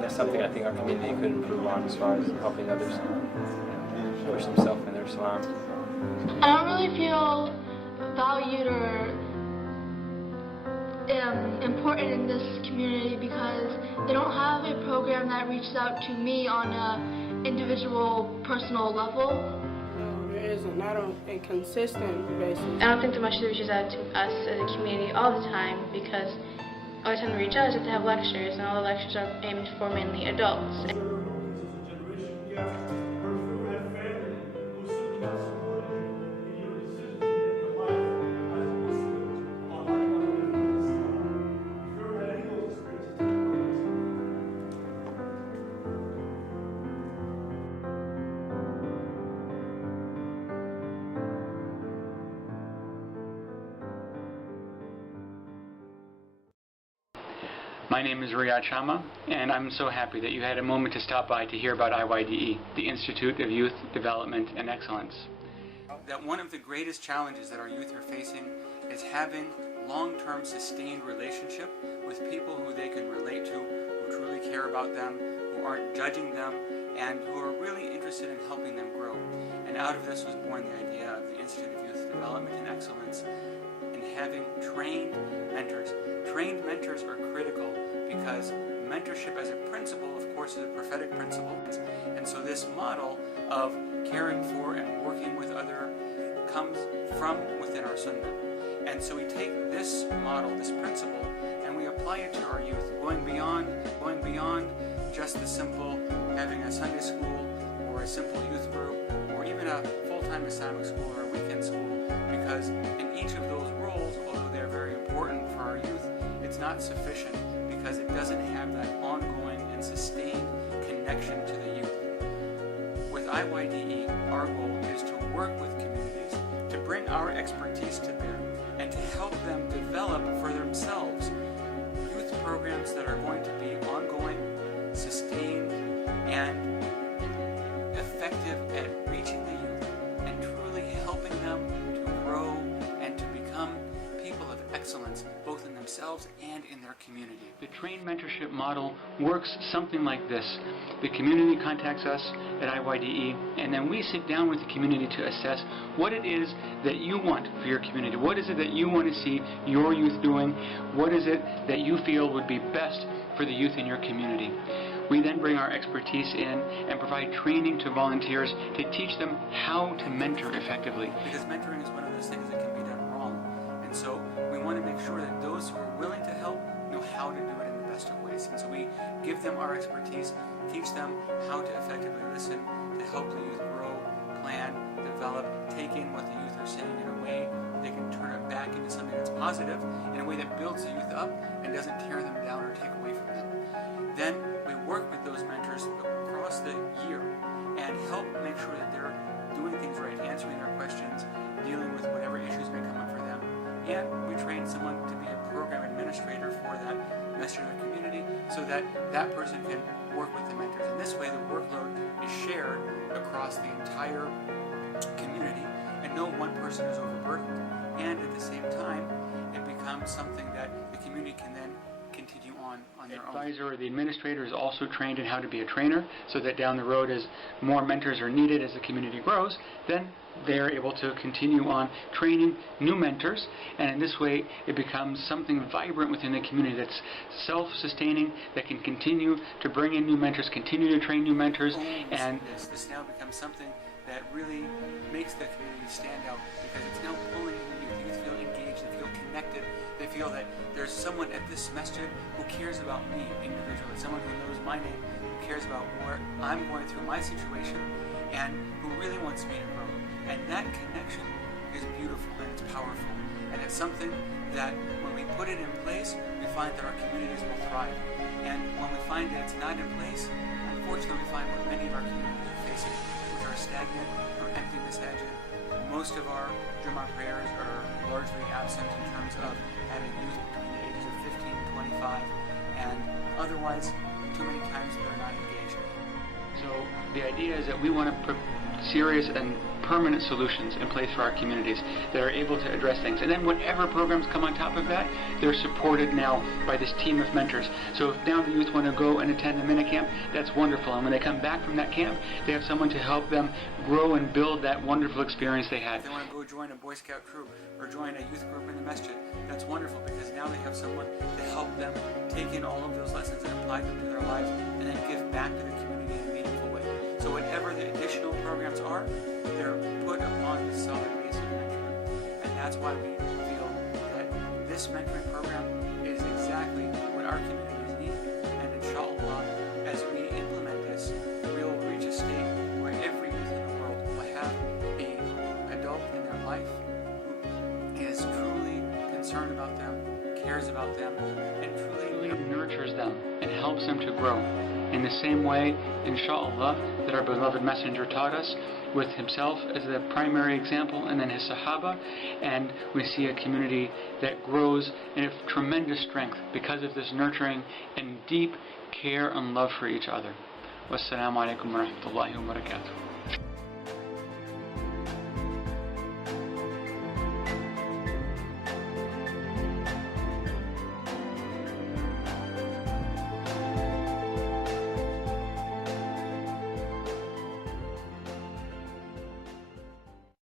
that's something I think our community could improve on as far as helping others push themselves in their surroundings. I don't really feel valued or important in this community because they don't have a program that reaches out to me on an individual, personal level. No, there isn't. Not on a consistent basis. I don't think the much reaches out to us as a community all the time because the only time they reach out is if they have lectures, and all the lectures are aimed for mainly adults. My name is Riyad Sharma, and I'm so happy that you had a moment to stop by to hear about IYDE, the Institute of Youth Development and Excellence. That one of the greatest challenges that our youth are facing is having long-term sustained relationship with people who they can relate to, who truly care about them, who aren't judging them, and who are really interested in helping them grow. And out of this was born the idea of the Institute of Youth Development and Excellence, and having trained mentors. Trained mentors are critical because mentorship as a principle, of course, is a prophetic principle. And so this model of caring for and working with others comes from within our Sunnah. And so we take this model, this principle, and we apply it to our youth, going beyond just the simple having a Sunday school or a simple youth group or even a full-time Islamic school or a weekend school, because in each of those roles, although they're very important for our youth, it's not sufficient because it doesn't have that ongoing and sustained connection to the youth. With IYDE, our goal is to work with communities, to bring our expertise to bear, and to help them develop for themselves youth programs that are going to be ongoing, sustained, and effective at reaching the youth and truly helping them to grow and to become people of excellence, both in themselves and in their community. The trained mentorship model works something like this. The community contacts us at IYDE, and then we sit down with the community to assess what it is that you want for your community. What is it that you want to see your youth doing? What is it that you feel would be best for the youth in your community? We then bring our expertise in and provide training to volunteers to teach them how to mentor effectively. Because mentoring is one of those things that can be done wrong. And so we want to make sure that those who are willing to help know how to do it in the best of ways. And so we give them our expertise, teach them how to effectively listen, to help the youth grow, plan, develop, take in what the youth are saying in a way that they can turn it back into something that's positive, in a way that builds the youth up and doesn't tear them down or take away from them. Then we work with those mentors across the year and help make sure that they're doing things right, answering their questions, dealing with whatever issues may come up for them. And we train someone to be a program administrator for that message of the community so that that person can work with the mentors. And this way the workload is shared across the entire community and no one person is overburdened. And at the same time, it becomes something that the community can then continue on their own. The advisor or the administrator is also trained in how to be a trainer, so that down the road, as more mentors are needed as the community grows, then they're able to continue on training new mentors, and in this way it becomes something vibrant within the community that's self-sustaining, that can continue to bring in new mentors, continue to train new mentors, and this now becomes something that really makes the community stand out, because it's now pulling in the youth. The youth feel engaged, they feel connected, they feel that there's someone at this masjid who cares about me individually, someone who knows my name, who cares about where I'm going through my situation, and who really wants me to grow. And that connection is beautiful and it's powerful. And it's something that when we put it in place, we find that our communities will thrive. And when we find that it's not in place, unfortunately we find what many of our communities are facing, which are stagnant or empty masajid. Most of our Jummah prayers are largely absent in terms of having youth between the ages of 15 and 25, and otherwise, too many times they're not engaged. So The idea is that we want to put serious and permanent solutions in place for our communities that are able to address things. And then whatever programs come on top of that, they're supported now by this team of mentors. So if now the youth want to go and attend a minicamp, that's wonderful. And when they come back from that camp, they have someone to help them grow and build that wonderful experience they had. If they want to go join a Boy Scout troop or join a youth group in the masjid, that's wonderful, because now they have someone to help them take in all of those lessons and apply them to their lives and then give back to the community in a meaningful way. So whatever the additional programs are, they're put upon the solid base of mentoring. And that's why we feel that this mentoring program is exactly what our communities need. And inshallah, as we implement this, we'll reach a state where every youth in the world will have an adult in their life who is truly concerned about them, cares about them, and truly nurtures them and helps them to grow. In the same way, inshallah, that our beloved Messenger taught us, with himself as the primary example and then his Sahaba, and we see a community that grows in a tremendous strength because of this nurturing and deep care and love for each other. Wassalamu alaikum wa rahmatullahi wa barakatuh.